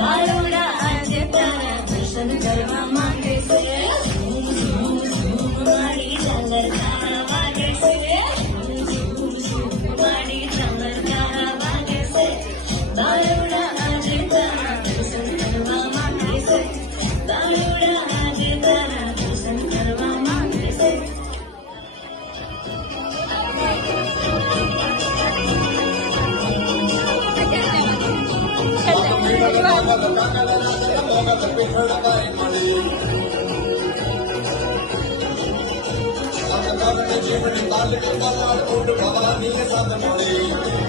બારોડા આજે તારા દર્શન કરવા માંગે છે ઝૂમ ઝૂમ ઝૂમ મારી ઝાલર તારા વાગે છે ઝૂમ ઝૂમ મારી ઝાલર તારા વાગે છે બારોડા આજે તારા દર્શન કરવા માંગે છે બારોડા આજે તારા દર્શન કરવા માંગે છે जीवनी बाल भवानी साथ मोड़ी